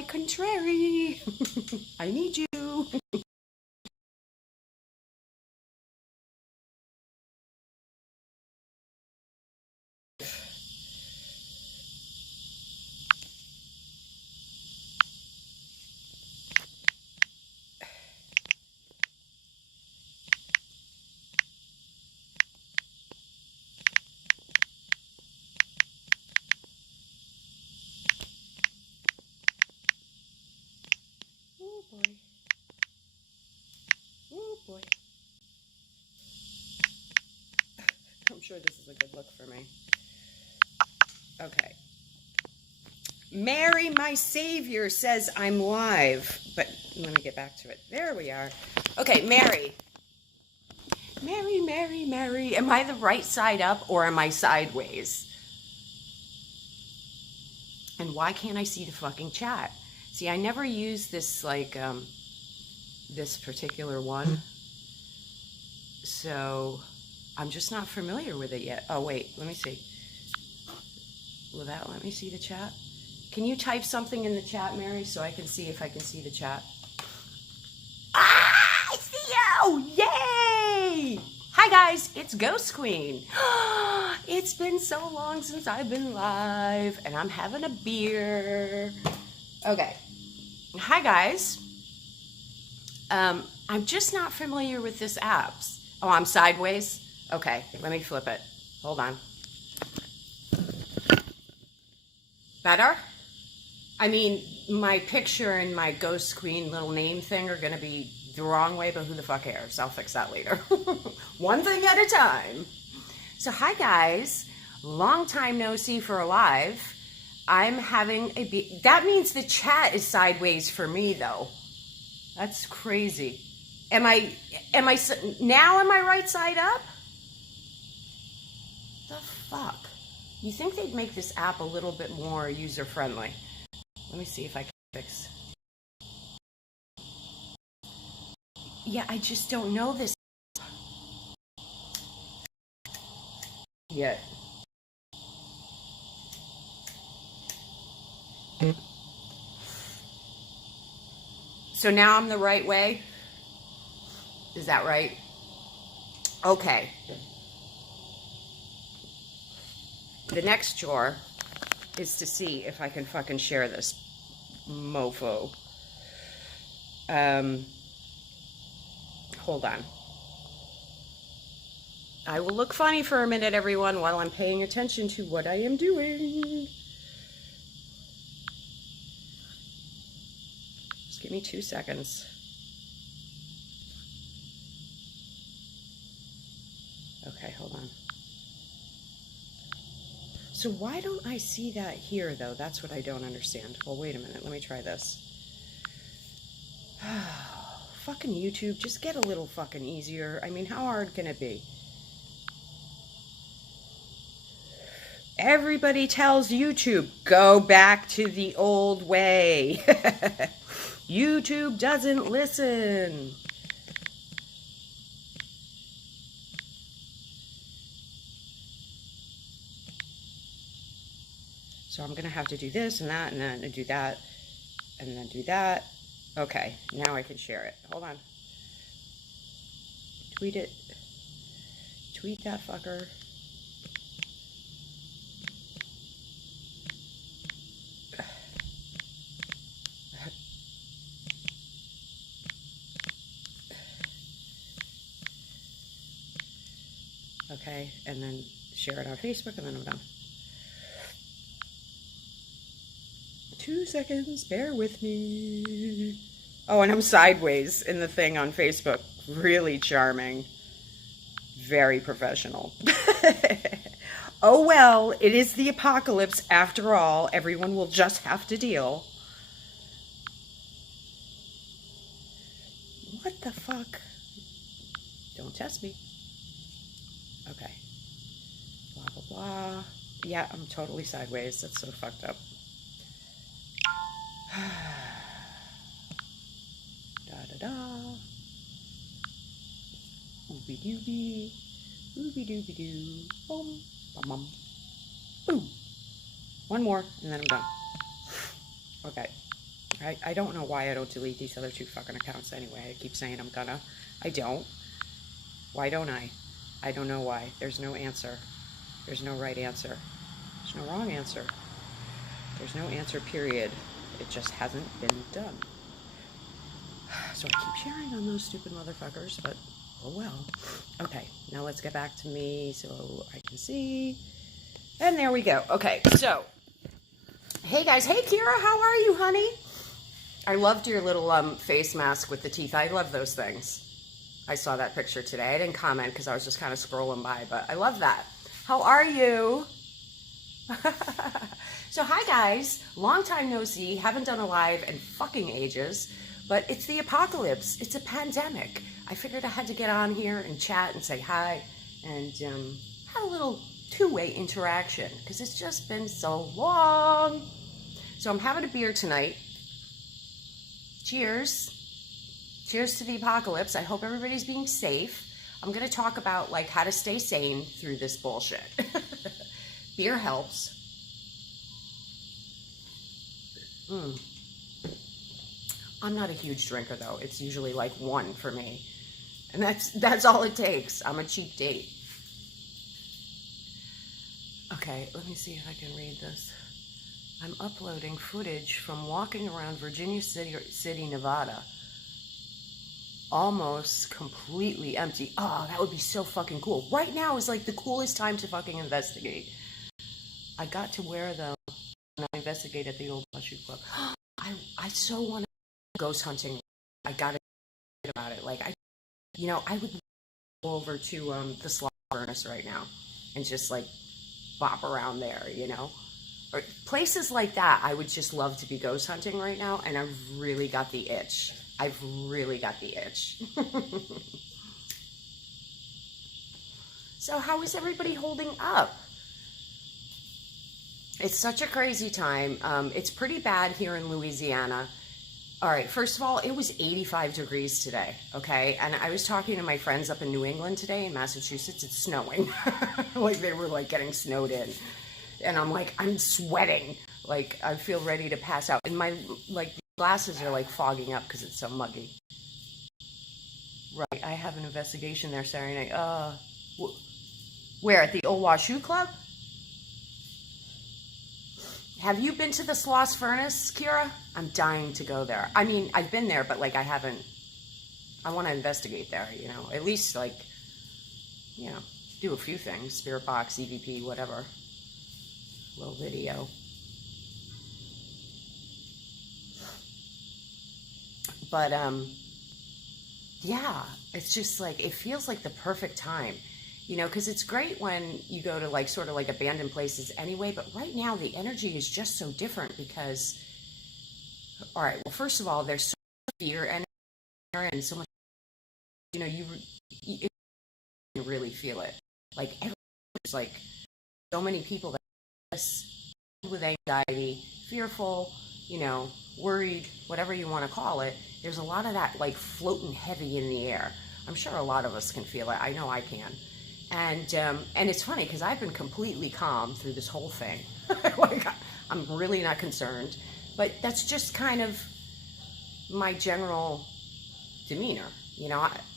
my contrary. I need you. Oh boy. Oh boy. I'm sure this is a good look for me. Okay. Mary, my savior, says I'm live. But let me get back to it. There we are. Okay, Mary. Mary, Mary, Mary. Am I the right side up or am I sideways? And why can't I see the fucking chat? See, I never use this, like, this particular one. So, I'm just not familiar with it yet. Oh, wait, let me see. Will that let me see the chat? Can you type something in the chat, Mary, so I can see if I can see the chat? Ah, I see you! Yay! Hi, guys, it's Ghost Queen. It's been so long since I've been live, and I'm having a beer. Okay. Hi, guys. I'm just not familiar with this app. Oh, I'm sideways? Okay, let me flip it. Hold on. Better? I mean, my picture and my Ghost Queen little name thing are going to be the wrong way, but who the fuck cares? I'll fix that later. One thing at a time. So, hi guys. Long time no see for a live. I'm having a that means the chat is sideways for me, though. That's crazy. Am I now am I right side up? The fuck? You think they'd make this app a little bit more user friendly? Let me see if I can fix. Yeah, I just don't know this yet. So now I'm the right way? Is that right? Okay. The next chore is to see if I can fucking share this mofo. Hold on. I will look funny for a minute, everyone, while I'm paying attention to what I am doing. Just give me 2 seconds. Okay, hold on. So why don't I see that here, though? That's what I don't understand. Well, wait a minute. Let me try this. Fucking YouTube, just get a little fucking easier. I mean, how hard can it be? Everybody tells YouTube, go back to the old way. YouTube doesn't listen. So I'm going to have to do this and that and then do that and then do that. Okay, now I can share it. Hold on. Tweet it. Tweet that fucker. Okay, and then share it on Facebook and then I'm done. 2 seconds, bear with me. Oh, and I'm sideways in the thing on Facebook. Really charming. Very professional. Oh well, it is the apocalypse after all. Everyone will just have to deal. What the fuck? Don't test me. Okay. Blah, blah, blah. Yeah, I'm totally sideways. That's so fucked up. Da-da-da. Ooby-dooby. Ooby-dooby-doo. Boom. Bum-bum. Boom. One more, and then I'm done. Okay. I don't know why I don't delete these other 2 fucking accounts anyway. I keep saying I'm gonna. I don't. Why don't I? I don't know why. There's no answer. There's no right answer. There's no wrong answer. There's no answer, period. It just hasn't been done. So I keep sharing on those stupid motherfuckers, but oh well. Okay, now let's get back to me so I can see. And there we go. Okay, so. Hey guys. Hey Kira, how are you, honey? I loved your little face mask with the teeth. I love those things. I saw that picture today. I didn't comment because I was just kind of scrolling by, but I love that. How are you? So hi guys, long time no see, haven't done a live in fucking ages, but it's the apocalypse, it's a pandemic. I figured I had to get on here and chat and say hi and have a little two-way interaction because it's just been so long. So I'm having a beer tonight. Cheers. Cheers to the apocalypse. I hope everybody's being safe. I'm going to talk about like how to stay sane through this bullshit. Beer helps. I'm not a huge drinker though. It's usually like 1 for me. And that's all it takes. I'm a cheap date. Okay, let me see if I can read this. I'm uploading footage from walking around Virginia City, Nevada. Almost completely empty. Oh, that would be so fucking cool. Right now is like the coolest time to fucking investigate. I got to wear them when I investigate at the old Shoe Club. I so want to ghost hunting. I gotta get about it. Like I would go over to the slot furnace right now and just like bop around there, or places like that. I would just love to be ghost hunting right now, and I've really got the itch. I've really got the itch. So how is everybody holding up? It's such a crazy time. It's pretty bad here in Louisiana. All right, first of all, it was 85 degrees today, okay? And I was talking to my friends up in New England today, in Massachusetts. It's snowing. Like they were like getting snowed in. And I'm like, I'm sweating. Like I feel ready to pass out. And my glasses are like fogging up because it's so muggy. Right, I have an investigation there Saturday night. Where, at the Old Washoe Club? Have you been to the Sloss Furnace, Kira? I'm dying to go there. I mean, I've been there, but like I haven't. I want to investigate there, at least like, do a few things. Spirit box, EVP, whatever. Little video. But yeah, it's just like, it feels like the perfect time, because it's great when you go to like sort of like abandoned places anyway, but right now the energy is just so different because, all right, well, first of all, there's so much fear and so much, you really feel it. Like there's like so many people that with anxiety, fearful, worried, whatever you want to call it. There's a lot of that like floating heavy in the air. I'm sure a lot of us can feel it. I know I can. And it's funny because I've been completely calm through this whole thing. Like I'm really not concerned, but that's just kind of my general demeanor.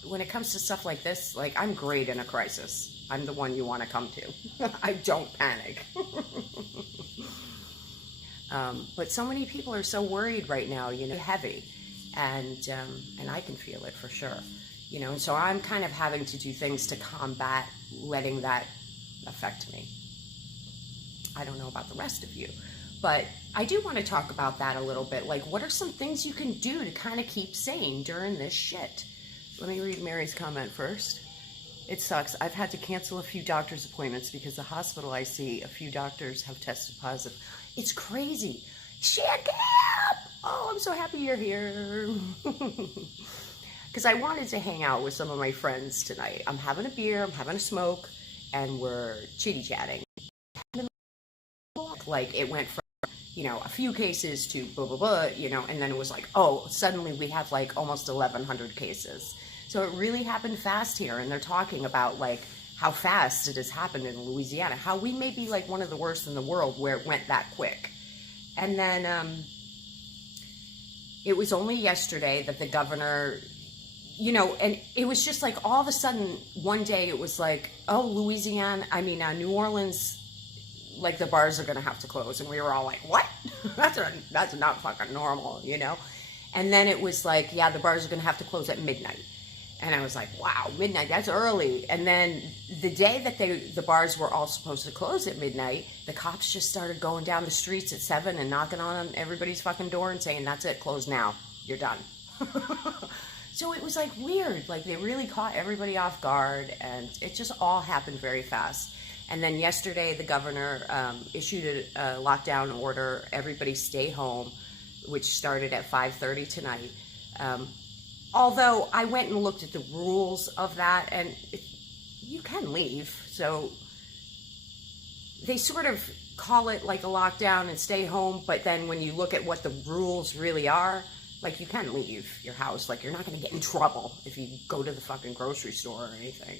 When it comes to stuff like this, like I'm great in a crisis. I'm the one you want to come to. I don't panic. But so many people are so worried right now, heavy, and I can feel it for sure, and so I'm kind of having to do things to combat letting that affect me. I don't know about the rest of you, but I do want to talk about that a little bit. Like, what are some things you can do to kind of keep sane during this shit? Let me read Mary's comment first. It sucks. I've had to cancel a few doctor's appointments because the hospital I see, a few doctors have tested positive. It's crazy. Shit, oh, I'm so happy you're here. Because I wanted to hang out with some of my friends tonight. I'm having a beer, I'm having a smoke, and we're chitty-chatting. Like, it went from, a few cases to blah, blah, blah, and then it was like, oh, suddenly we have like almost 1,100 cases. So it really happened fast here, and they're talking about like how fast it has happened in Louisiana, how we may be like one of the worst in the world where it went that quick. And then, It was only yesterday that the governor, and it was just like all of a sudden one day it was like, oh, New Orleans, like the bars are going to have to close. And we were all like, what? That's not fucking normal. And then it was like, yeah, the bars are going to have to close at midnight. And I was like, wow, midnight, that's early. And then the day that the bars were all supposed to close at midnight, the cops just started going down the streets at 7 and knocking on everybody's fucking door and saying, that's it, close now, you're done. So it was like weird, like they really caught everybody off guard, and it just all happened very fast. And then yesterday the governor issued a lockdown order, everybody stay home, which started at 5:30 tonight. Although I went and looked at the rules of that, and you can leave. So they sort of call it like a lockdown and stay home, but then when you look at what the rules really are, like you can leave your house. Like you're not going to get in trouble if you go to the fucking grocery store or anything,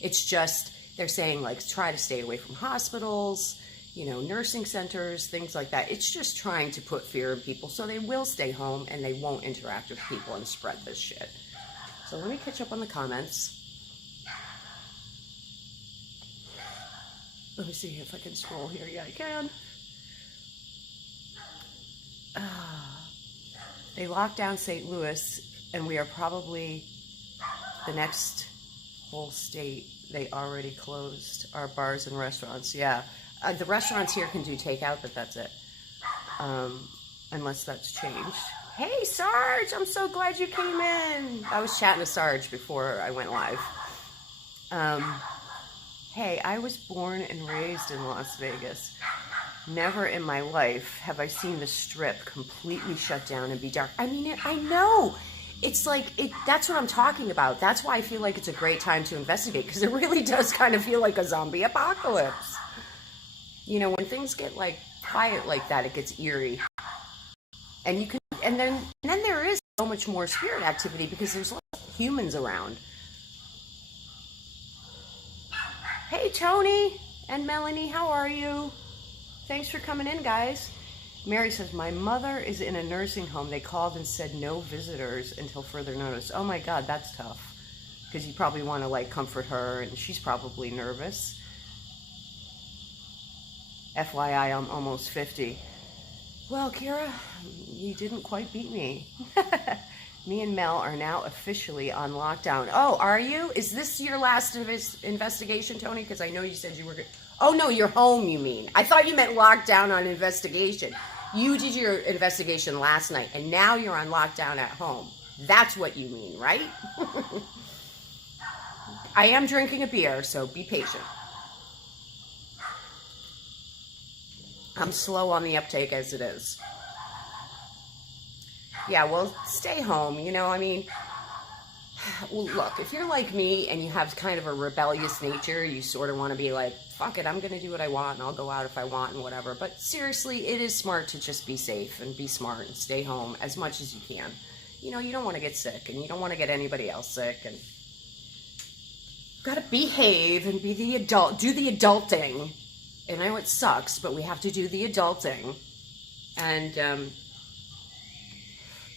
It's just, they're saying like try to stay away from hospitals, nursing centers, things like that. It's just trying to put fear in people so they will stay home and they won't interact with people and spread this shit. So let me catch up on the comments. Let me see if I can scroll here. Yeah, I can. They locked down St. Louis, and we are probably the next whole state. They already closed our bars and restaurants. Yeah. The restaurants here can do takeout, but that's it. Unless that's changed. Hey, Sarge, I'm so glad you came in. I was chatting to Sarge before I went live. Hey, I was born and raised in Las Vegas. Never in my life have I seen the Strip completely shut down and be dark. I mean, I know. It's like, that's what I'm talking about. That's why I feel like it's a great time to investigate, because it really does kind of feel like a zombie apocalypse. When things get like quiet like that, it gets eerie. And then there is so much more spirit activity because there's less humans around. Hey, Tony and Melanie, how are you? Thanks for coming in, guys. Mary says, my mother is in a nursing home. They called and said no visitors until further notice. Oh my God, that's tough. Because you probably want to like comfort her, and she's probably nervous. FYI, I'm almost 50. Well, Kira, you didn't quite beat me. Me and Mel are now officially on lockdown. Oh, are you? Is this your last investigation, Tony? Because I know you said you were... Oh, no, you're home, you mean. I thought you meant lockdown on investigation. You did your investigation last night, and now you're on lockdown at home. That's what you mean, right? I am drinking a beer, so be patient. I'm slow on the uptake as it is. Yeah, well, stay home, well, look, if you're like me and you have kind of a rebellious nature, you sort of want to be like, fuck it, I'm going to do what I want and I'll go out if I want and whatever. But seriously, it is smart to just be safe and be smart and stay home as much as you can. You don't want to get sick, and you don't want to get anybody else sick, and you've got to behave and be the adult, do the adulting. And I know it sucks, but we have to do the adulting. And,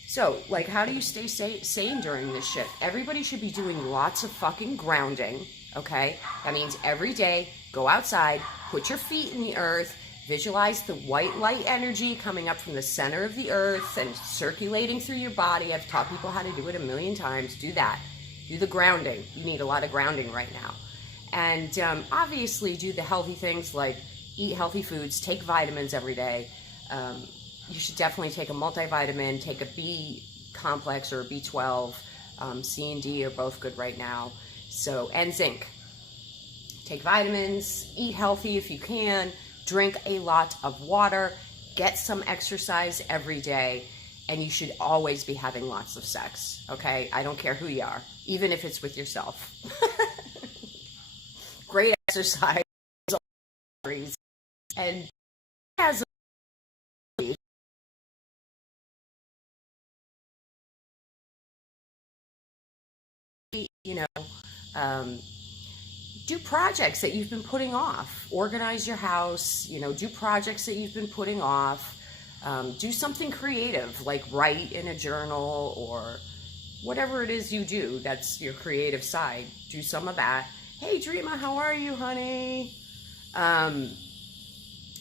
so, like, how do you stay sane during this shit? Everybody should be doing lots of fucking grounding, okay? That means every day, go outside, put your feet in the earth, visualize the white light energy coming up from the center of the earth and circulating through your body. I've taught people how to do it a million times. Do that. Do the grounding. You need a lot of grounding right now. And obviously do the healthy things like eat healthy foods, take vitamins every day. You should definitely take a multivitamin, take a B complex or a B12. C and D are both good right now. So, and zinc. Take vitamins, eat healthy if you can, drink a lot of water, get some exercise every day, and you should always be having lots of sex, okay? I don't care who you are, even if it's with yourself. Great exercise, and has do projects that you've been putting off. Organize your house, do projects that you've been putting off. Do something creative, like write in a journal or whatever it is you do. That's your creative side. Do some of that. Hey, Dreama, how are you, honey?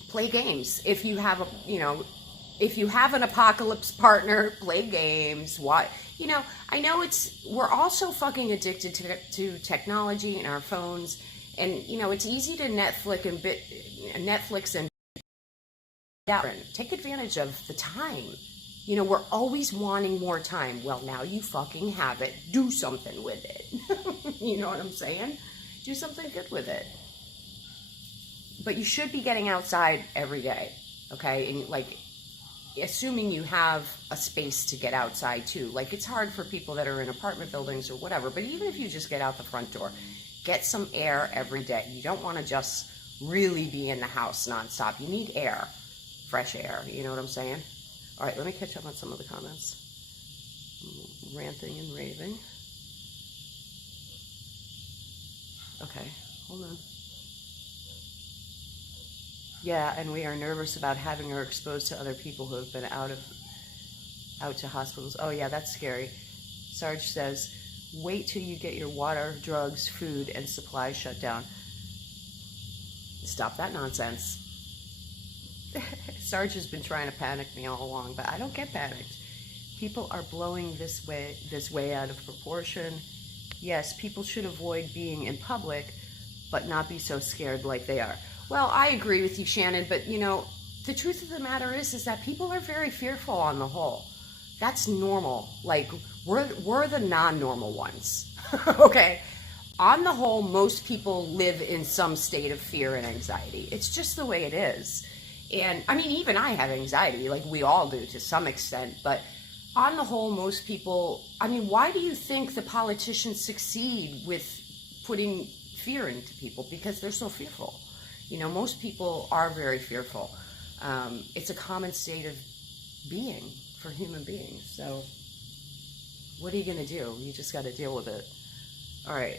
Play games. If you have if you have an apocalypse partner, play games. Why? I know we're all so fucking addicted to technology and our phones, and it's easy to Netflix and take advantage of the time. We're always wanting more time. Well, now you fucking have it. Do something with it. You know what I'm saying? Do something good with it. But you should be getting outside every day, okay? And assuming you have a space to get outside too. It's hard for people that are in apartment buildings or whatever, but even if you just get out the front door, get some air every day. You don't want to just really be in the house nonstop. You need air, fresh air, you know what I'm saying? All right, let me catch up on some of the comments. Ranting and raving. Okay, hold on. Yeah, and we are nervous about having her exposed to other people who have been out to hospitals. Oh yeah, that's scary. Sarge says, wait till you get your water, drugs, food, and supplies shut down. Stop that nonsense. Sarge has been trying to panic me all along, but I don't get panicked. People are blowing this way out of proportion. Yes, people should avoid being in public, but not be so scared like they are. Well, I agree with you, Shannon, but the truth of the matter is that people are very fearful on the whole. That's normal. We're the non-normal ones. Okay? On the whole, most people live in some state of fear and anxiety. It's just the way it is. And I mean, even I have anxiety, we all do to some extent, but on the whole, most people, why do you think the politicians succeed with putting fear into people? Because they're so fearful. Most people are very fearful. It's a common state of being for human beings. So what are you going to do? You just got to deal with it. All right.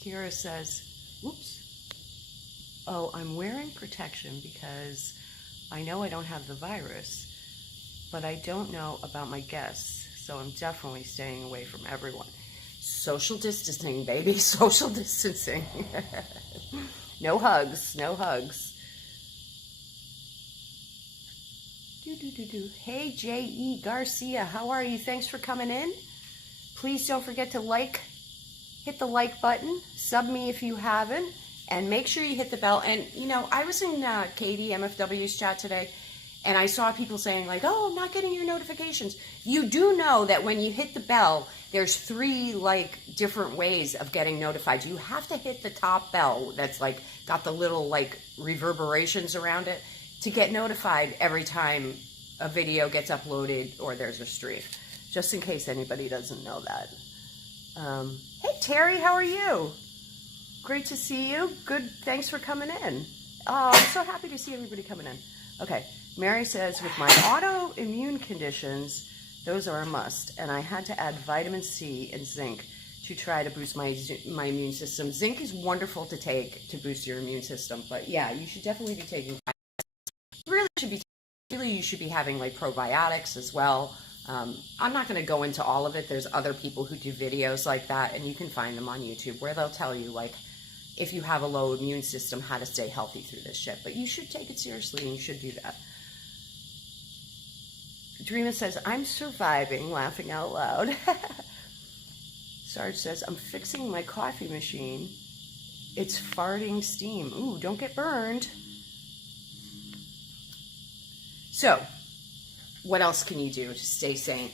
Kira says, oops. Oh, I'm wearing protection because I know I don't have the virus, but I don't know about my guests. So I'm definitely staying away from everyone. Social distancing, baby. Social distancing. No hugs. No hugs. Hey, J.E. Garcia. How are you? Thanks for coming in. Please don't forget to hit the like button. Sub me if you haven't. And make sure you hit the bell. And, I was in Katie MFW's chat today, and I saw people saying, oh, I'm not getting your notifications. You do know that when you hit the bell, there's 3, different ways of getting notified. You have to hit the top bell that's, got the little, reverberations around it to get notified every time a video gets uploaded or there's a stream, just in case anybody doesn't know that. Hey, Terry, how are you? Great to see you. Good. Thanks for coming in. Oh, I'm so happy to see everybody coming in. Okay. Mary says, with my autoimmune conditions, those are a must. And I had to add vitamin C and zinc to try to boost my immune system. Zinc is wonderful to take to boost your immune system. But yeah, you should definitely be taking. You should be having probiotics as well. I'm not going to go into all of it. There's other people who do videos like that, and you can find them on YouTube where they'll tell you if you have a low immune system, how to stay healthy through this shit. But you should take it seriously, and you should do that. Dreama says, I'm surviving, laughing out loud. Sarge says, I'm fixing my coffee machine. It's farting steam. Ooh, don't get burned. So, what else can you do to stay sane?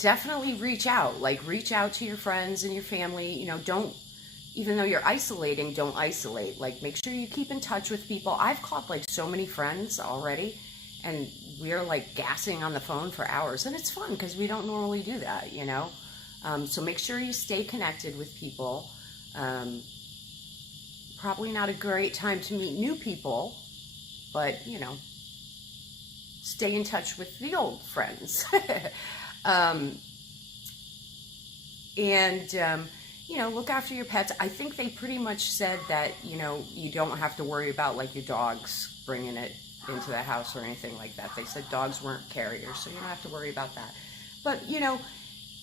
Definitely reach out. Reach out to your friends and your family. Don't, even though you're isolating, don't isolate. Make sure you keep in touch with people. I've called so many friends already, and we're gassing on the phone for hours, and it's fun because we don't normally do that, so make sure you stay connected with people. Probably not a great time to meet new people, but stay in touch with the old friends. look after your pets. I think they pretty much said that, you don't have to worry about like your dogs bringing it into the house or anything like that. They said dogs weren't carriers, so you don't have to worry about that. But,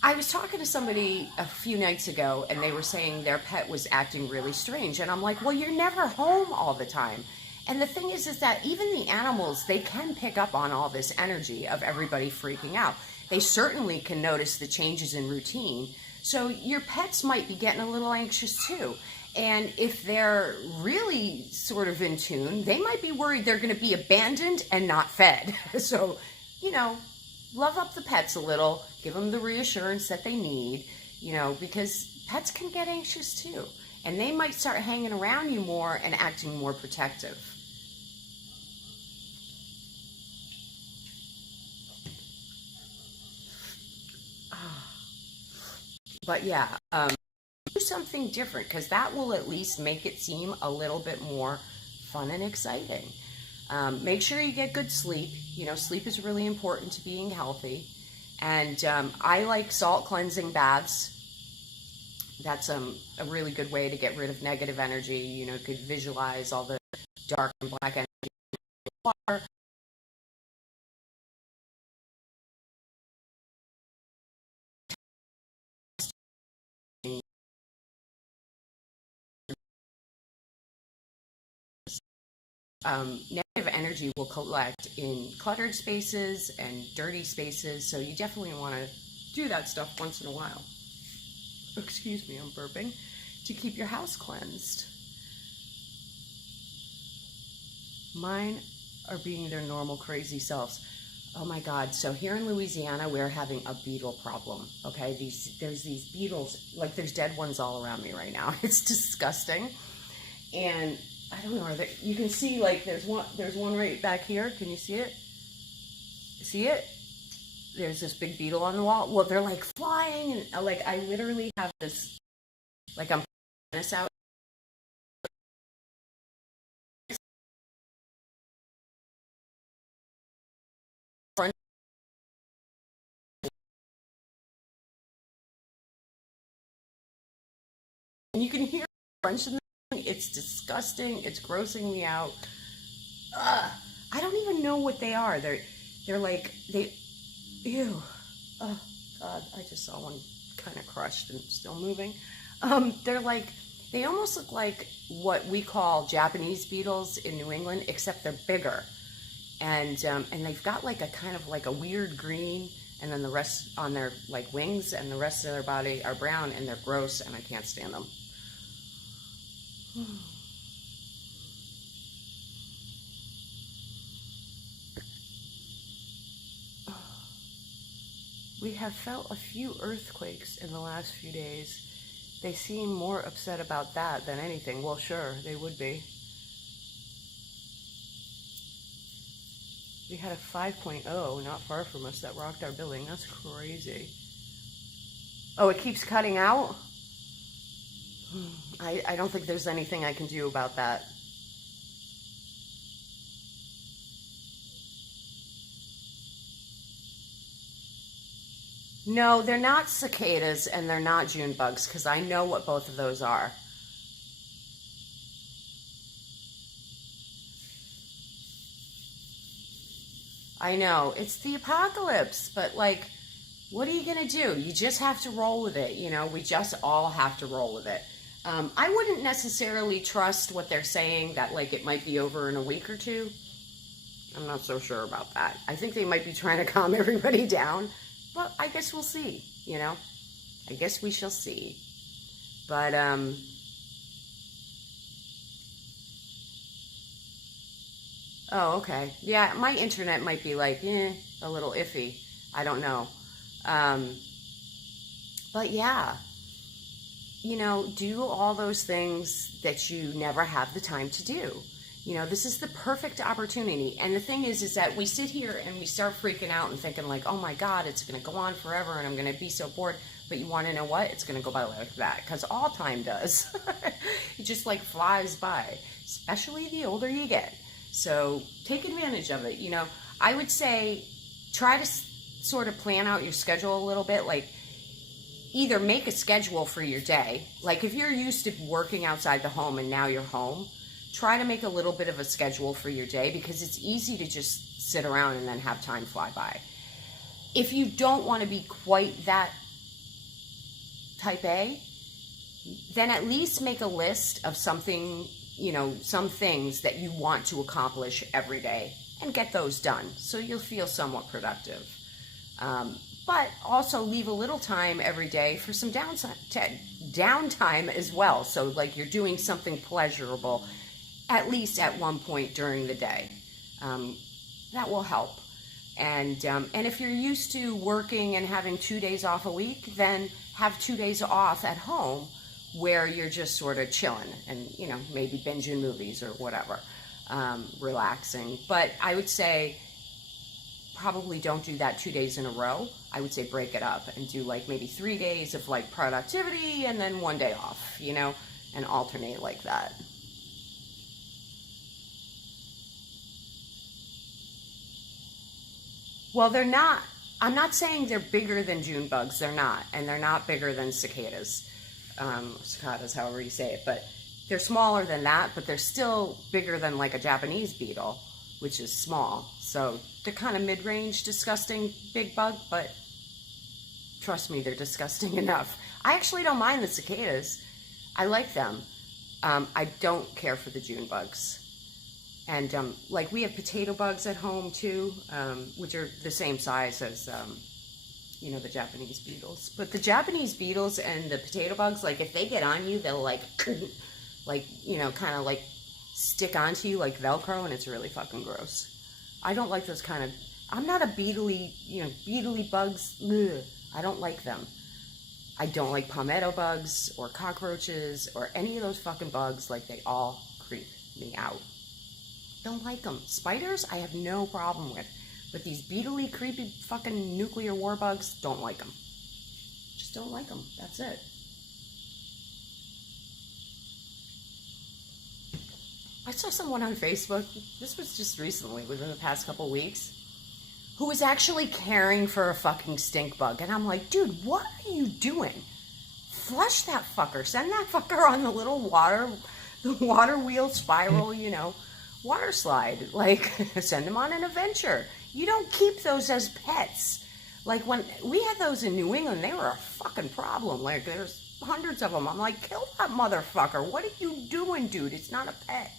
I was talking to somebody a few nights ago, and they were saying their pet was acting really strange. And I'm like, well, you're never home all the time. And the thing is that even the animals, they can pick up on all this energy of everybody freaking out. They certainly can notice the changes in routine. So your pets might be getting a little anxious too. And if they're really sort of in tune, they might be worried they're going to be abandoned and not fed. So, love up the pets a little, give them the reassurance that they need, because pets can get anxious too. And they might start hanging around you more and acting more protective. But yeah, do something different, because that will at least make it seem a little bit more fun and exciting. Make sure you get good sleep. Sleep is really important to being healthy. And I like salt cleansing baths. That's a really good way to get rid of negative energy. You could visualize all the dark and black energy in the water. Negative energy will collect in cluttered spaces and dirty spaces, so you definitely want to do that stuff once in a while. Excuse me, I'm burping. To keep your house cleansed. Mine are being their normal crazy selves. Oh my God, so here in Louisiana, we're having a beetle problem, okay? There's these beetles, like there's dead ones all around me right now. It's disgusting. And I don't know, you can see like there's one right back here. Can you see it? See it? There's this big beetle on the wall. Well, they're like flying, and like I literally have this, like I'm putting this out. Front. And you can hear crunching. It's disgusting. It's grossing me out. Ugh. I don't even know what they are. They're like, ew. Oh God, I just saw one kind of crushed and still moving. They almost look like what we call Japanese beetles in New England, except they're bigger. And they've got like a kind of like a weird green, and then the rest on their like wings and the rest of their body are brown, and they're gross, and I can't stand them. We have felt a few earthquakes in the last few days. They seem more upset about that than anything. Well, sure, they would be. We had a 5.0 not far from us that rocked our building. That's crazy. Oh, it keeps cutting out? I don't think there's anything I can do about that. No, they're not cicadas and they're not June bugs, because I know what both of those are. I know, it's the apocalypse, but like, what are you gonna do? You just have to roll with it, we just all have to roll with it. I wouldn't necessarily trust what they're saying, that like it might be over in a week or two. I'm not so sure about that. I think they might be trying to calm everybody down, but I guess we'll see, I guess we shall see. But, oh, okay. Yeah, my internet might be like, a little iffy. I don't know. Um, but yeah, do all those things that you never have the time to do. This is the perfect opportunity. And the thing is that we sit here and we start freaking out and thinking like, oh my God, it's going to go on forever and I'm going to be so bored. But you want to know what? It's going to go by like that, because all time does. It just like flies by, especially the older you get. So take advantage of it. I would say try to sort of plan out your schedule a little bit. Like, either make a schedule for your day. Like if you're used to working outside the home and now you're home, try to make a little bit of a schedule for your day, because it's easy to just sit around and then have time fly by. If you don't want to be quite that type A, then at least make a list of something, some things that you want to accomplish every day and get those done so you'll feel somewhat productive. But also leave a little time every day for some downtime as well. So like you're doing something pleasurable at least at one point during the day. That will help. And if you're used to working and having 2 days off a week, then have 2 days off at home where you're just sort of chilling and, maybe binging movies or whatever, relaxing. But I would say probably don't do that 2 days in a row. I would say break it up and do like maybe 3 days of like productivity and then 1 day off, and alternate like that. Well, I'm not saying they're bigger than June bugs. They're not. And they're not bigger than cicadas. Cicadas, however you say it. But they're smaller than that, but they're still bigger than like a Japanese beetle, which is small. So they're kind of mid-range, disgusting big bug, but trust me, they're disgusting enough. I actually don't mind the cicadas. I like them. I don't care for the June bugs. And like we have potato bugs at home too, which are the same size as, the Japanese beetles. But the Japanese beetles and the potato bugs, like if they get on you, they'll like, kind of like stick onto you like Velcro, and it's really fucking gross. I don't like those kind of, I'm not a beetly bugs. Ugh, I don't like them. I don't like palmetto bugs or cockroaches or any of those fucking bugs. Like they all creep me out. Don't like them. Spiders, I have no problem with. But these beetly, creepy fucking nuclear war bugs, don't like them. Just don't like them. That's it. I saw someone on Facebook, this was just recently, within the past couple weeks, who was actually caring for a fucking stink bug. And I'm like, dude, what are you doing? Flush that fucker. Send that fucker on the little the water wheel spiral, water slide. Like, send them on an adventure. You don't keep those as pets. Like, when we had those in New England, they were a fucking problem. Like, there's hundreds of them. I'm like, kill that motherfucker. What are you doing, dude? It's not a pet.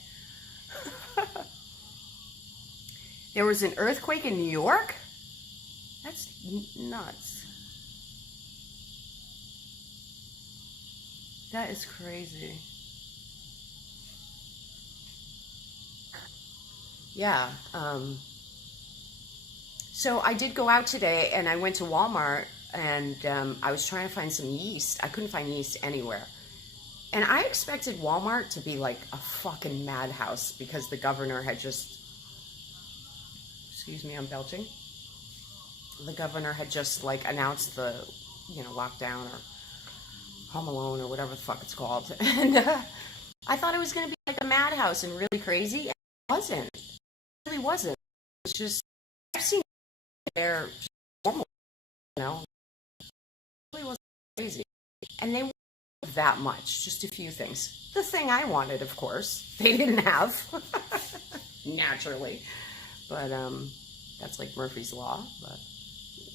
There was an earthquake in New York? That's nuts. That is crazy. Yeah. So I did go out today and I went to Walmart and I was trying to find some yeast. I couldn't find yeast anywhere. And I expected Walmart to be like a fucking madhouse because the governor had just, excuse me, I'm belching. The governor had just like announced the, lockdown or Home Alone or whatever the fuck it's called. And I thought it was going to be like a madhouse and really crazy. And it wasn't. It really wasn't. It was just, I've seen there normal, it really wasn't crazy. And they weren't that much, just a few things. The thing I wanted, of course, they didn't have. Naturally. But that's like Murphy's Law. But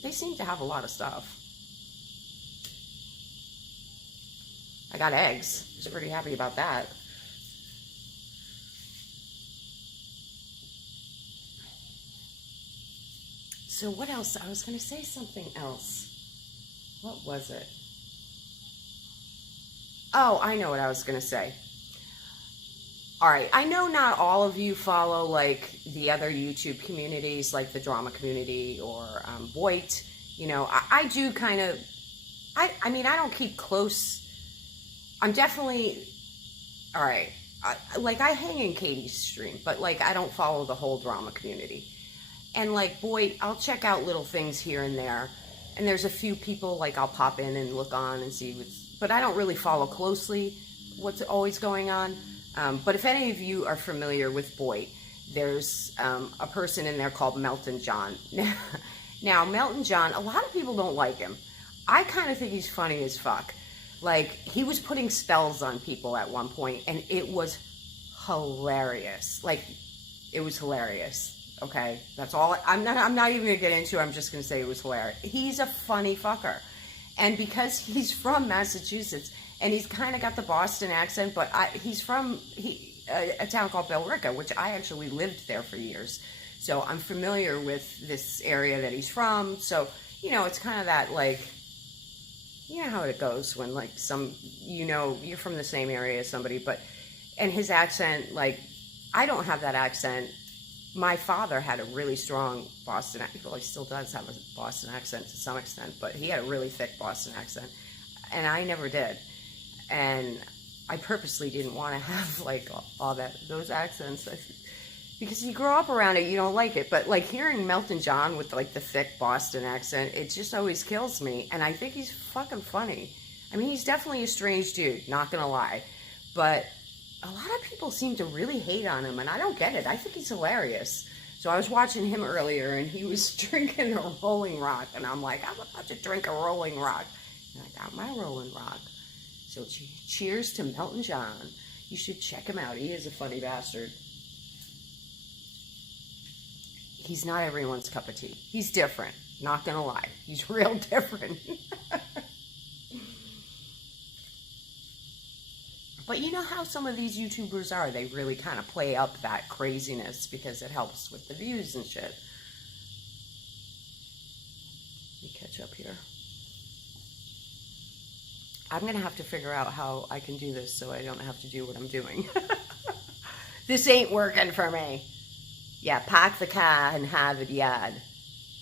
they seem to have a lot of stuff. I got eggs. I was pretty happy about that. So what else? I was going to say something else. What was it? Oh, I know what I was going to say. All right. I know not all of you follow like the other YouTube communities, like the drama community or Voight. I do kind of, I mean, I don't keep close. I'm definitely, all right. I hang in Katie's stream, but like, I don't follow the whole drama community. And like, boy, I'll check out little things here and there. And there's a few people like I'll pop in and look on and see but I don't really follow closely what's always going on. But if any of you are familiar with Boyd, there's a person in there called Melton John. Now, Melton John, a lot of people don't like him. I kind of think he's funny as fuck. Like, he was putting spells on people at one point, and it was hilarious. Like, it was hilarious. Okay, that's all. I'm not even gonna get into it. I'm just gonna say it was hilarious. He's a funny fucker, and because he's from Massachusetts and he's kind of got the Boston accent, but he's from a town called Billerica, which I actually lived there for years, so I'm familiar with this area that he's from. So you know, it's kind of that, like, you know how it goes when, like, you're from the same area as somebody, and his accent, like, I don't have that accent. My father had a really strong Boston accent. Well, he still does have a Boston accent to some extent, but he had a really thick Boston accent, and I never did. And I purposely didn't want to have, like, all those accents, because you grow up around it, you don't like it. But, like, hearing Melton John with, like, the thick Boston accent, it just always kills me. And I think he's fucking funny. I mean, he's definitely a strange dude, not gonna lie. But a lot of people seem to really hate on him, and I don't get it. I think he's hilarious. So I was watching him earlier, and he was drinking a Rolling Rock, and I'm like, I'm about to drink a Rolling Rock. And I got my Rolling Rock. So cheers to Melton John. You should check him out. He is a funny bastard. He's not everyone's cup of tea. He's different. Not gonna lie. He's real different. But you know how some of these YouTubers are. They really kind of play up that craziness because it helps with the views and shit. Let me catch up here. I'm going to have to figure out how I can do this so I don't have to do what I'm doing. This ain't working for me. Yeah, park the car and have it yard.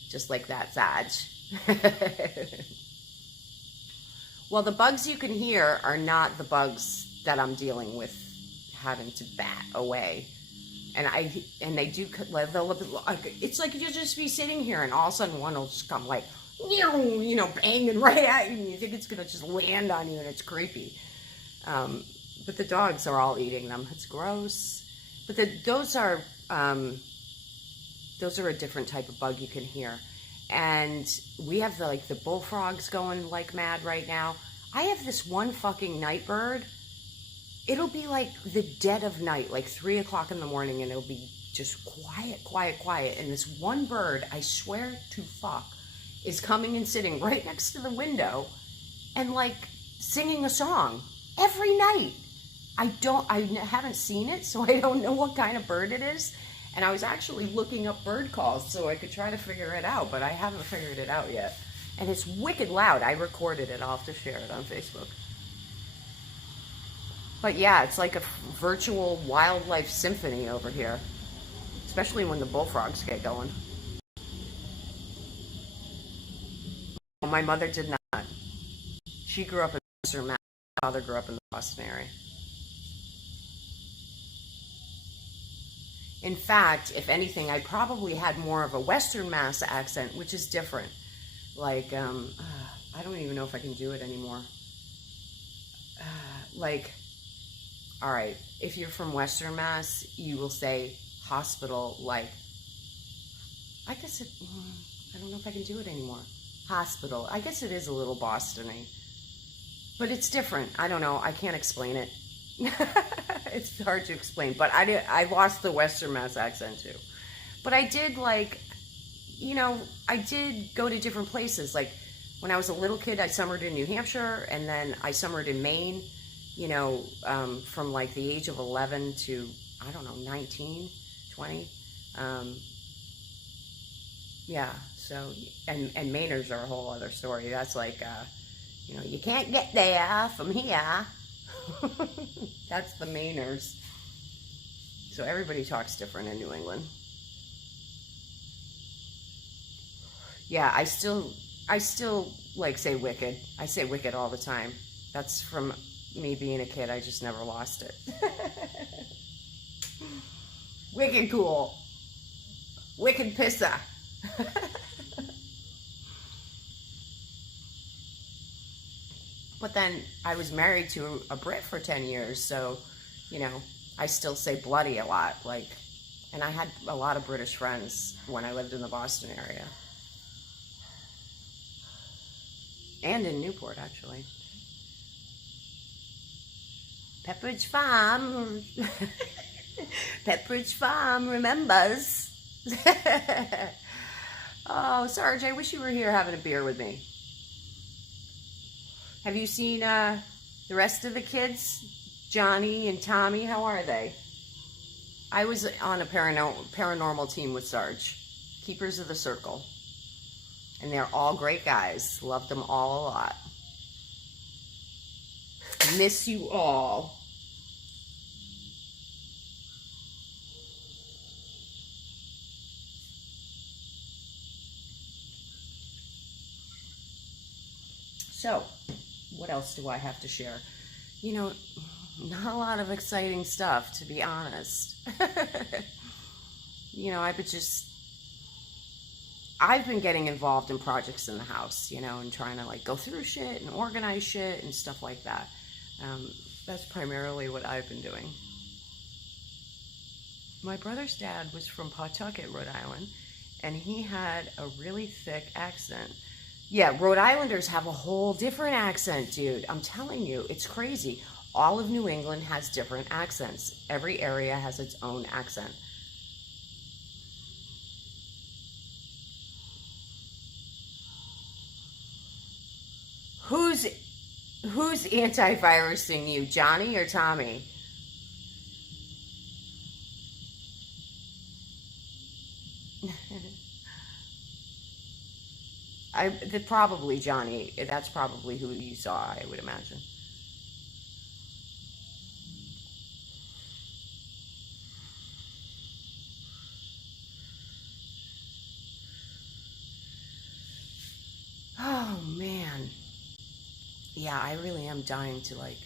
Just like that, Saj. Well, the bugs you can hear are not the bugs that I'm dealing with having to bat away. And they do, it's like you'll just be sitting here and all of a sudden one will just come like, you know, banging right at you, and you think it's gonna just land on you, and it's creepy. But the dogs are all eating them. It's gross. But those are a different type of bug you can hear. And we have the bullfrogs going like mad right now. I have this one fucking night bird. It'll be like the dead of night, like 3 o'clock in the morning, and it'll be just quiet, quiet, quiet. And this one bird, I swear to fuck, is coming and sitting right next to the window and like singing a song every night. I haven't seen it, so I don't know what kind of bird it is. And I was actually looking up bird calls so I could try to figure it out, but I haven't figured it out yet. And it's wicked loud. I recorded it. I'll have to share it on Facebook. But yeah, it's like a virtual wildlife symphony over here, especially when the bullfrogs get going. My mother did not. She grew up in Western Mass. My father grew up in the Boston area. In fact, if anything, I probably had more of a Western Mass accent, which is different. Like, I don't even know if I can do it anymore. All right, if you're from Western Mass, you will say hospital like, I guess I don't know if I can do it anymore. Hospital. I guess it is a little Boston-y. But it's different. I don't know. I can't explain it. It's hard to explain. But I lost the Western Mass accent too. But I did I did go to different places. Like when I was a little kid, I summered in New Hampshire, and then I summered in Maine, from like the age of 11 to, I don't know, 19, 20. Yeah, so, and Mainers are a whole other story. That's like, you can't get there from here. That's the Mainers. So everybody talks different in New England. Yeah, I still like say wicked. I say wicked all the time. That's from me being a kid. I just never lost it. Wicked cool. Wicked pissa. But then I was married to a Brit for 10 years, so, I still say bloody a lot. And I had a lot of British friends when I lived in the Boston area. And in Newport, actually. Pepperidge Farm. Pepperidge Farm remembers. Oh, Sarge, I wish you were here having a beer with me. Have you seen the rest of the kids? Johnny and Tommy, how are they? I was on a paranormal team with Sarge. Keepers of the Circle. And they're all great guys. Love them all a lot. Miss you all. So, what else do I have to share? You know, not a lot of exciting stuff, to be honest. You know, I've been getting involved in projects in the house, you know, and trying to like go through shit and organize shit and stuff like that. That's primarily what I've been doing. My brother's dad was from Pawtucket, Rhode Island, and he had a really thick accent. Yeah, Rhode Islanders have a whole different accent, dude. I'm telling you, it's crazy. All of New England has different accents. Every area has its own accent. Who's antivirusing you, Johnny or Tommy? Probably Johnny. That's probably who you saw, I would imagine. Oh man. Yeah, I really am dying to like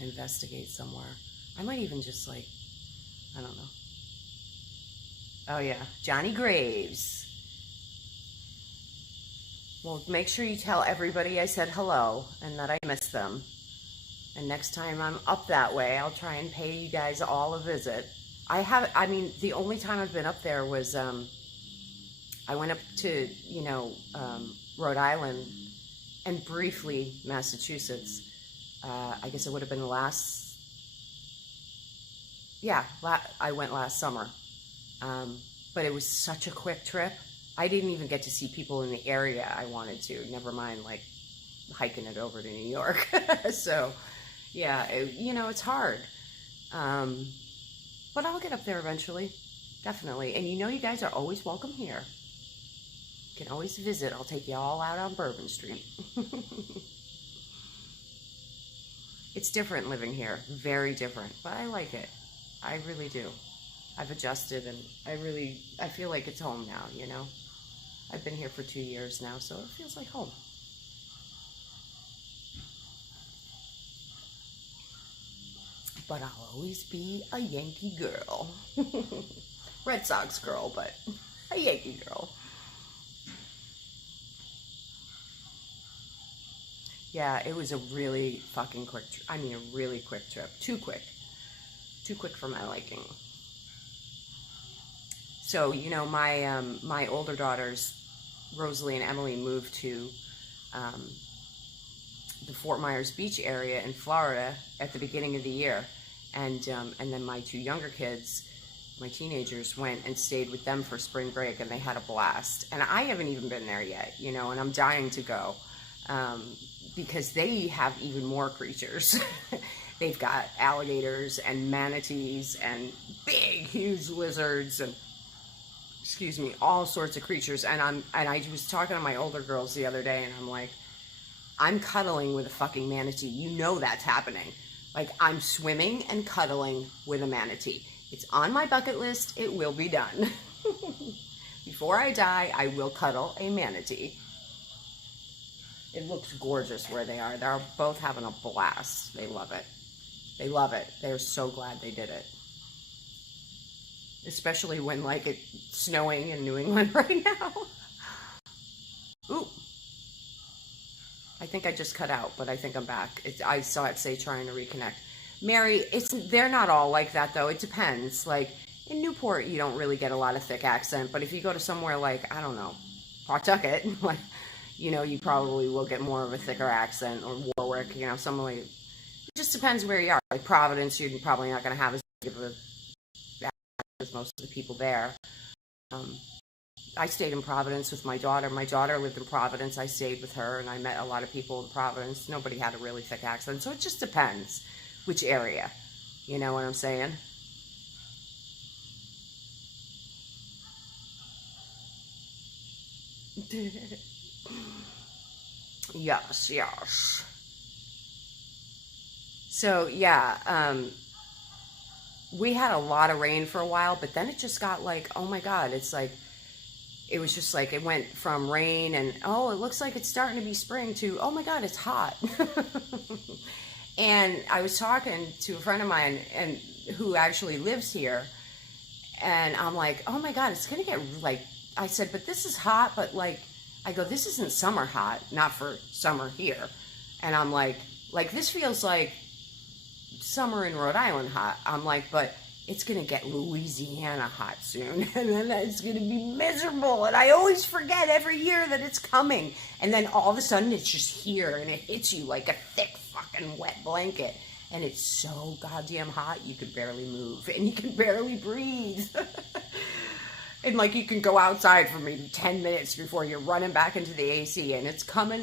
investigate somewhere. I might even just like, I don't know. Oh yeah, Johnny Graves. Well, make sure you tell everybody I said hello and that I miss them. And next time I'm up that way, I'll try and pay you guys all a visit. I mean, the only time I've been up there was, I went up to, you know, Rhode Island and briefly Massachusetts. I guess it would have been I went last summer. But it was such a quick trip. I didn't even get to see people in the area I wanted to, never mind like hiking it over to New York. So yeah, you know, it's hard. But I'll get up there eventually, definitely. And you know, you guys are always welcome here. You can always visit. I'll take you all out on Bourbon Street. It's different living here, very different, but I like it. I really do. I've adjusted and I feel like it's home now, you know? I've been here for 2 years now, so it feels like home. But I'll always be a Yankee girl. Red Sox girl, but a Yankee girl. Yeah, it was a really fucking quick trip. I mean, a really quick trip. Too quick. Too quick for my liking. So, you know, my older daughters, Rosalie and Emily, moved to the Fort Myers Beach area in Florida at the beginning of the year. And then my two younger kids, my teenagers, went and stayed with them for spring break, and they had a blast. And I haven't even been there yet, you know, and I'm dying to go because they have even more creatures. They've got alligators and manatees and big, huge lizards and, excuse me, all sorts of creatures. And I was talking to my older girls the other day, and I'm like, I'm cuddling with a fucking manatee. You know that's happening. Like, I'm swimming and cuddling with a manatee. It's on my bucket list. It will be done. Before I die, I will cuddle a manatee. It looks gorgeous where they are. They're both having a blast. They love it. They love it. They're so glad they did it. Especially when, like, it's snowing in New England right now. Ooh. I think I just cut out, but I think I'm back. I saw it say trying to reconnect. Mary, they're not all like that, though. It depends. Like, in Newport, you don't really get a lot of thick accent. But if you go to somewhere like, I don't know, Pawtucket, like, you know, you probably will get more of a thicker accent, or Warwick, you know, something like, it just depends where you are. Like Providence, you're probably not going to have as big of a accent as most of the people there. Um, I stayed in Providence with my daughter. My daughter lived in Providence. I stayed with her, and I met a lot of people in Providence. Nobody had a really thick accent, so it just depends which area. You know what I'm saying? Yes, yes. So yeah, we had a lot of rain for a while, but then it just got like, oh my God, it's like it was just like it went from rain and oh, it looks like it's starting to be spring to oh my God, it's hot. And I was talking to a friend of mine and who actually lives here, and I'm like, oh my God, it's gonna get like, I said, but this is hot, but like, I go, this isn't summer hot, not for summer here. And I'm like this feels like summer in Rhode Island hot. I'm like, but it's going to get Louisiana hot soon. And then it's going to be miserable. And I always forget every year that it's coming. And then all of a sudden it's just here and it hits you like a thick fucking wet blanket. And it's so goddamn hot you can barely move and you can barely breathe. And like you can go outside for maybe 10 minutes before you're running back into the AC, and it's coming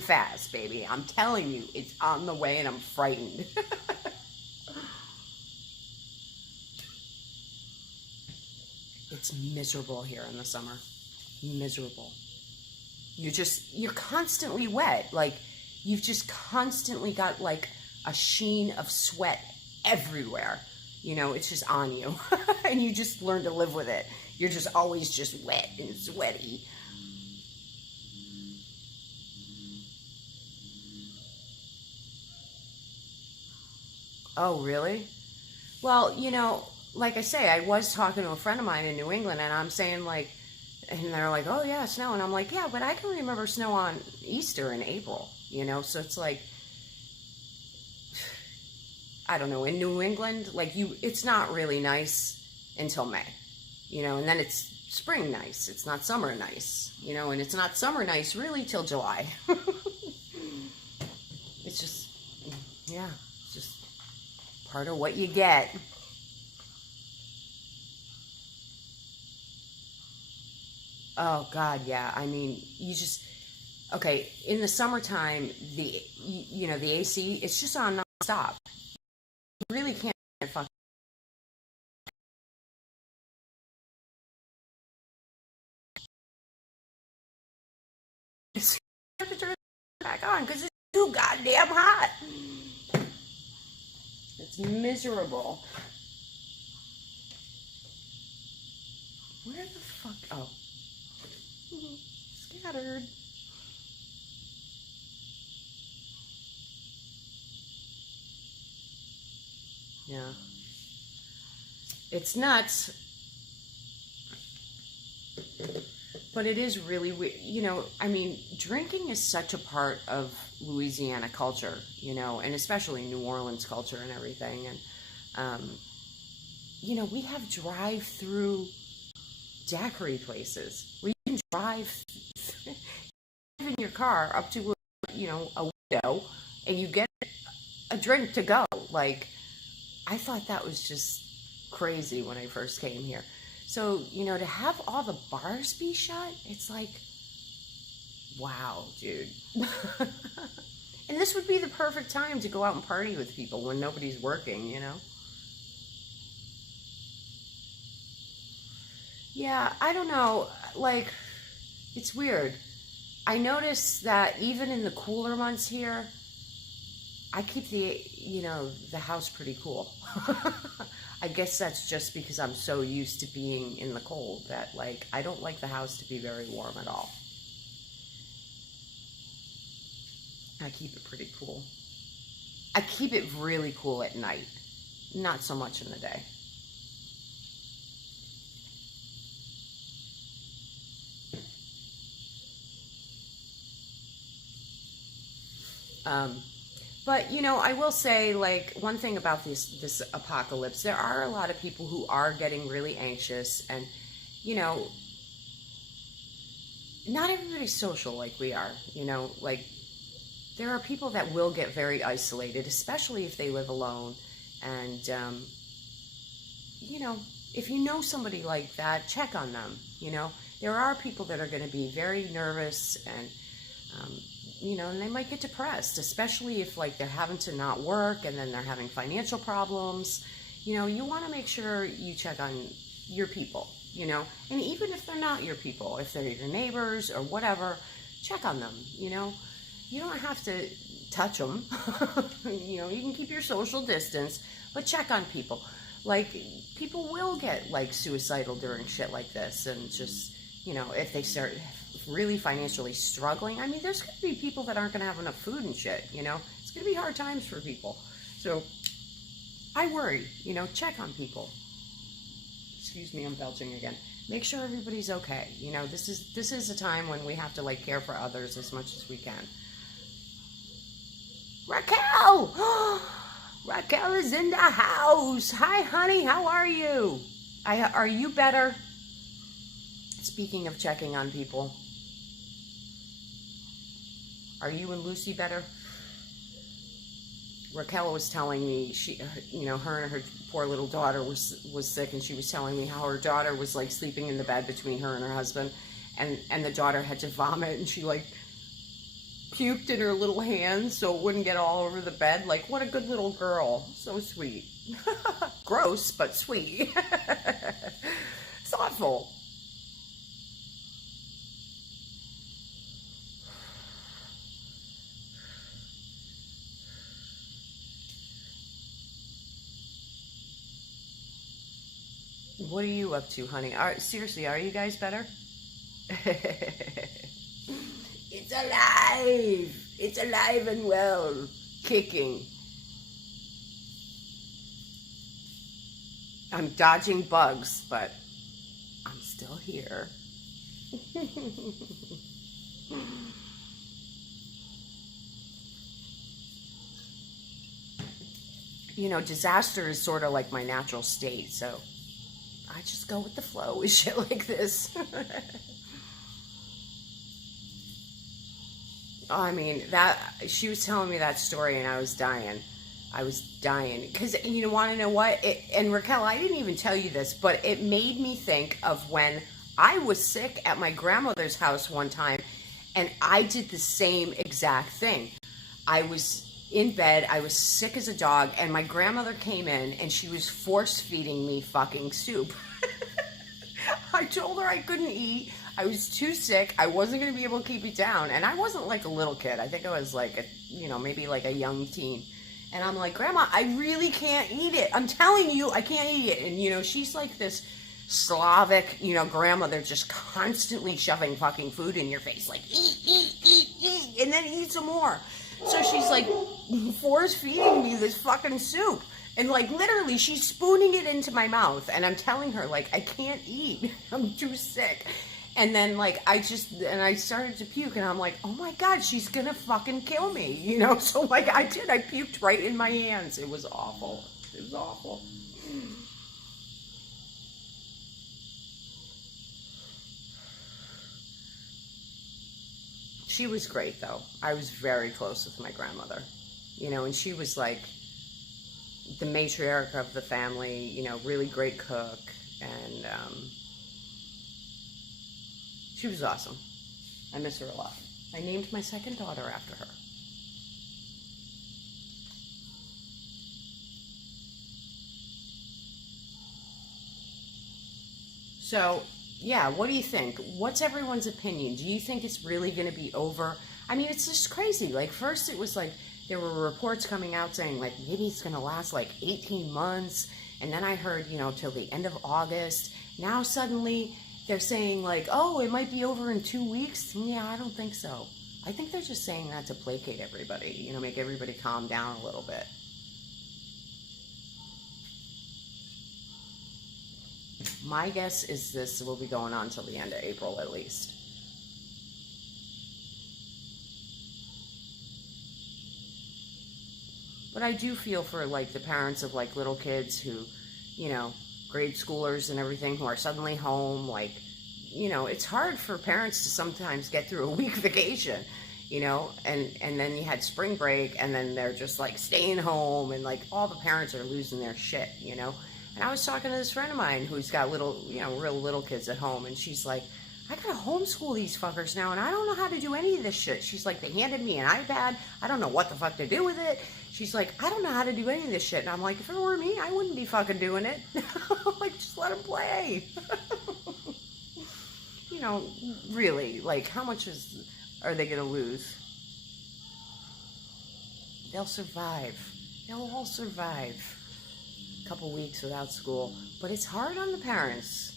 fast, baby. I'm telling you, it's on the way and I'm frightened. It's miserable here in the summer. Miserable. You're constantly wet. Like you've just constantly got like a sheen of sweat everywhere. You know, it's just on you. And you just learn to live with it. You're just always just wet and sweaty. Oh, really? Well, you know, like I say, I was talking to a friend of mine in New England, and I'm saying like, and they're like, oh yeah, snow. And I'm like, yeah, but I can remember snow on Easter in April, you know? So it's like, I don't know, in New England, like it's not really nice until May, you know, and then it's spring nice. It's not summer nice, you know, and it's not summer nice really till July. It's just, yeah, it's just part of what you get. Oh God, yeah. I mean, okay, in the summertime, you know, the AC, it's just on nonstop. You really can't fucking turn it back on because it's too goddamn hot. It's miserable. Where the fuck? Oh, scattered. Yeah, it's nuts, but it is really weird. You know, I mean, drinking is such a part of Louisiana culture, you know, and especially New Orleans culture and everything. And, you know, we have drive-through daiquiri places where you can drive in your car up to, you know, a window and you get a drink to go. Like, I thought that was just crazy when I first came here. So, you know, to have all the bars be shut, it's like, wow, dude. And this would be the perfect time to go out and party with people when nobody's working, you know? Yeah, I don't know. Like, it's weird. I notice that even in the cooler months here, I keep you know, the house pretty cool. I guess that's just because I'm so used to being in the cold that, like, I don't like the house to be very warm at all. I keep it pretty cool. I keep it really cool at night, not so much in the day. Um, but you know, I will say, like, one thing about this apocalypse, there are a lot of people who are getting really anxious, and you know, not everybody's social like we are, you know, like there are people that will get very isolated, especially if they live alone. And, you know, if you know somebody like that, check on them, you know. There are people that are going to be very nervous and, you know, and they might get depressed, especially if, like, they're having to not work and then they're having financial problems. You know, you want to make sure you check on your people, you know. And even if they're not your people, if they're your neighbors or whatever, check on them, you know. You don't have to touch them. You know, you can keep your social distance, but check on people. Like, people will get, like, suicidal during shit like this, and just, you know, if they start really financially struggling, I mean, there's going to be people that aren't going to have enough food and shit, you know. It's going to be hard times for people. So, I worry, you know, check on people. Excuse me, I'm belching again. Make sure everybody's okay. You know, this is a time when we have to, like, care for others as much as we can. Raquel! Raquel is in the house. Hi, honey. How are you? Are you better? Speaking of checking on people, are you and Lucy better? Raquel was telling me you know, her and her poor little daughter was sick, and she was telling me how her daughter was, like, sleeping in the bed between her and her husband, and the daughter had to vomit, and she, like, puked in her little hands so it wouldn't get all over the bed. Like, what a good little girl. So sweet. Gross, but sweet. Thoughtful. What are you up to, honey? Seriously, are you guys better? It's alive! It's alive and well. Kicking. I'm dodging bugs, but I'm still here. You know, disaster is sort of like my natural state, so I just go with the flow with shit like this. I mean, she was telling me that story and I was dying. Because, you want to know what? And Raquel, I didn't even tell you this, but it made me think of when I was sick at my grandmother's house one time, and I did the same exact thing. I was in bed, I was sick as a dog, and my grandmother came in and she was force feeding me fucking soup. I told her I couldn't eat. I was too sick. I wasn't going to be able to keep it down. And I wasn't like a little kid. I think I was like, maybe like a young teen. And I'm like, Grandma, I really can't eat it. I'm telling you, I can't eat it. And, she's like this Slavic, grandmother just constantly shoving fucking food in your face. Like, eat, eat, eat, eat, and then eat some more. So she's like force feeding me this fucking soup. And, like, literally, she's spooning it into my mouth. And I'm telling her, like, I can't eat. I'm too sick. And then, like, I started to puke. And I'm like, oh, my God, she's going to fucking kill me. So, like, I did. I puked right in my hands. It was awful. It was awful. She was great, though. I was very close with my grandmother. And she was, like, the matriarch of the family, really great cook, and she was awesome. I miss her a lot. I named my second daughter after her. So, yeah, what do you think? What's everyone's opinion? Do you think it's really going to be over? I mean, it's just crazy. Like, first it was like, there were reports coming out saying, like, maybe it's going to last, like, 18 months. And then I heard, till the end of August. Now suddenly they're saying, like, oh, it might be over in 2 weeks. Yeah, I don't think so. I think they're just saying that to placate everybody, make everybody calm down a little bit. My guess is this will be going on till the end of April at least. But I do feel for, like, the parents of, like, little kids who, grade schoolers and everything who are suddenly home, like, you know, it's hard for parents to sometimes get through a week vacation, you know, and then you had spring break, and then they're just like staying home, and like all the parents are losing their shit, you know. And I was talking to this friend of mine who's got little, you know, real little kids at home, and she's like, I gotta homeschool these fuckers now, and I don't know how to do any of this shit. She's like, they handed me an iPad. I don't know what the fuck to do with it. She's like, I don't know how to do any of this shit. And I'm like, if it were me, I wouldn't be fucking doing it. Like, just let them play. You know, really, like, how much are they gonna lose? They'll survive. They'll all survive a couple weeks without school. But it's hard on the parents.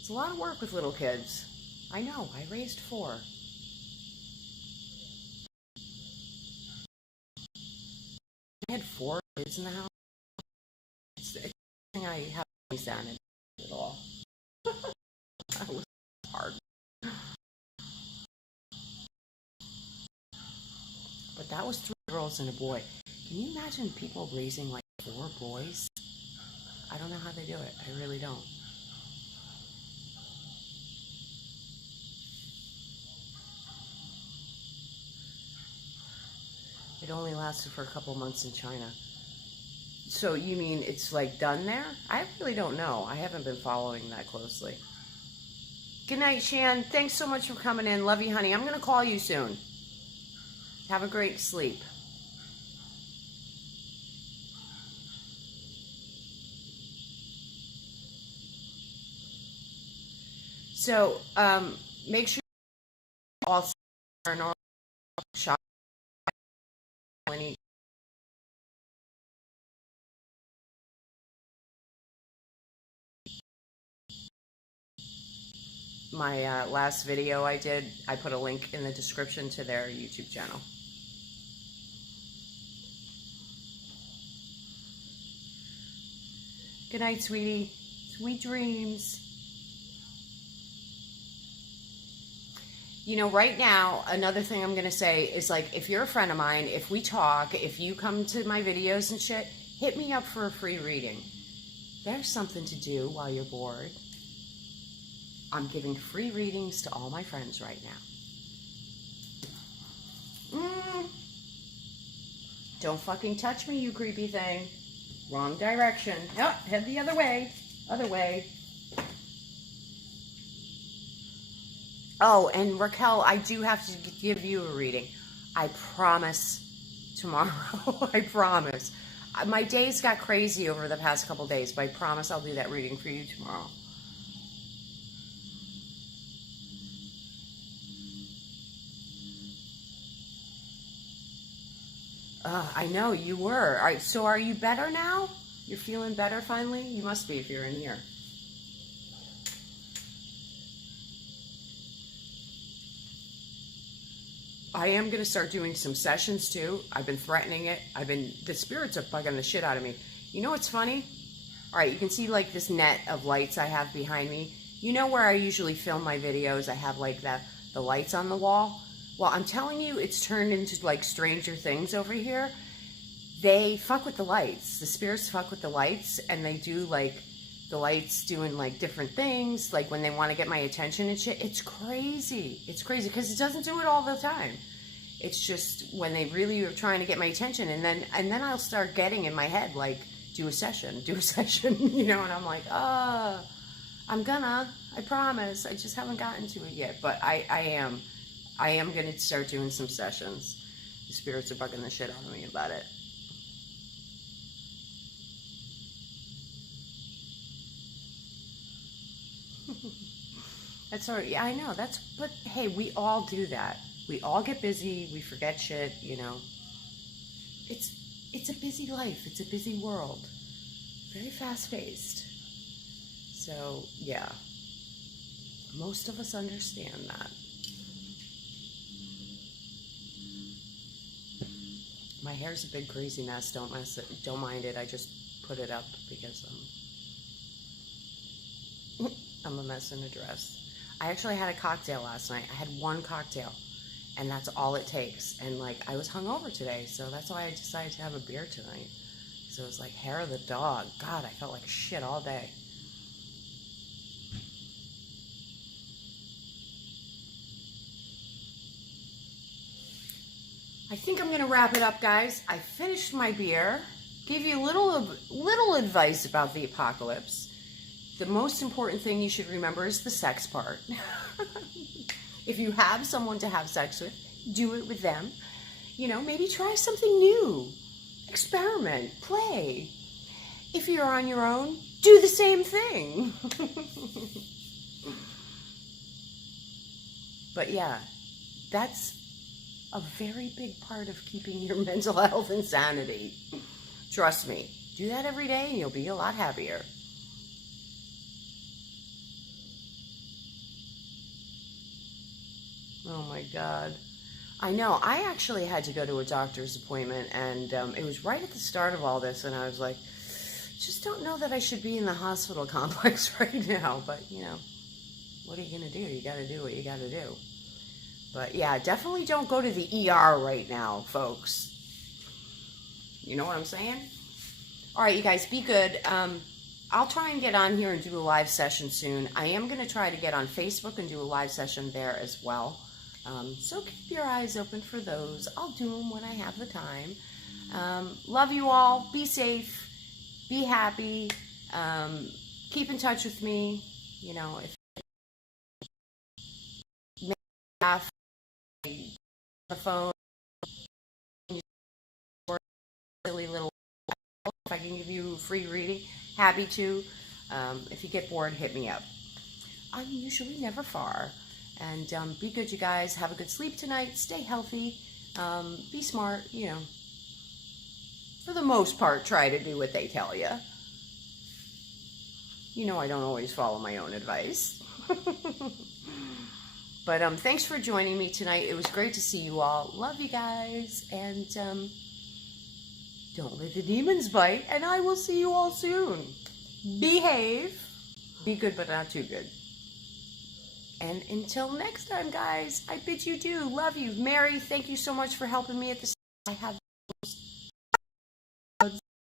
It's a lot of work with little kids. I know, I raised 4. I had 4 kids in the house. It's the thing I haven't done at all. That was hard. But that was 3 girls and a boy. Can you imagine people raising like 4 boys? I don't know how they do it. I really don't. It only lasted for a couple months in China. So you mean it's like done there? I really don't know. I haven't been following that closely. Good night, Shan. Thanks so much for coming in. Love you, honey. I'm going to call you soon. Have a great sleep. So make sure you all shop any. My last video I did, I put a link in the description to their YouTube channel. Good night, sweetie. Sweet dreams. You know, right now, another thing I'm going to say is, like, if you're a friend of mine, if we talk, if you come to my videos and shit, hit me up for a free reading. There's something to do while you're bored. I'm giving free readings to all my friends right now. Don't fucking touch me, you creepy thing. Wrong direction. Oh, head the other way. Other way. Oh, and Raquel, I do have to give you a reading. I promise tomorrow. I promise. My days got crazy over the past couple days, but I promise I'll do that reading for you tomorrow. I know, you were. All right, so are you better now? You're feeling better finally? You must be if you're in here. I am going to start doing some sessions too. I've been threatening it. The spirits are bugging the shit out of me. You know what's funny? All right, you can see like this net of lights I have behind me. You know where I usually film my videos? I have like the lights on the wall. Well, I'm telling you, it's turned into like Stranger Things over here. They fuck with the lights. The spirits fuck with the lights, and they do like the lights doing like different things, like when they want to get my attention and shit. It's crazy. It's crazy because it doesn't do it all the time. It's just when they really are trying to get my attention, and then I'll start getting in my head like, do a session, you know, and I'm like, I promise. I just haven't gotten to it yet, but I am going to start doing some sessions. The spirits are bugging the shit out of me about it. That's all right. Yeah, I know. But hey, we all do that. We all get busy. We forget shit, you know. It's a busy life. It's a busy world. Very fast-paced. So, yeah. Most of us understand that. My hair's a big crazy mess. Don't mind it. I just put it up because I'm a mess in a dress. I actually had a cocktail last night. I had one cocktail, and that's all it takes. And like, I was hungover today, so that's why I decided to have a beer tonight. So it was like hair of the dog. God, I felt like shit all day. I think I'm going to wrap it up, guys. I finished my beer. Gave you a little advice about the apocalypse. The most important thing you should remember is the sex part. If you have someone to have sex with, do it with them. You know, maybe try something new. Experiment, play. If you're on your own, do the same thing. But yeah, that's a very big part of keeping your mental health and sanity. Trust me, do that every day and you'll be a lot happier. Oh my God. I know, I actually had to go to a doctor's appointment, and it was right at the start of all this, and I was like, just don't know that I should be in the hospital complex right now, but you know, what are you gonna do? You gotta do what you gotta do. But yeah, definitely don't go to the ER right now, folks. You know what I'm saying? All right, you guys, be good. I'll try and get on here and do a live session soon. I am going to try to get on Facebook and do a live session there as well. So keep your eyes open for those. I'll do them when I have the time. Love you all. Be safe. Be happy. Keep in touch with me. You know, if you have the phone, silly little, if I can give you a free reading, happy to. If you get bored, hit me up. I'm usually never far. And be good, you guys. Have a good sleep tonight. Stay healthy. Be smart, you know. For the most part, try to do what they tell you. You know I don't always follow my own advice. But thanks for joining me tonight. It was great to see you all. Love you guys. And don't let the demons bite. And I will see you all soon. Behave. Be good, but not too good. And until next time, guys, I bid you adieu. Love you. Mary, thank you so much for helping me at this. I have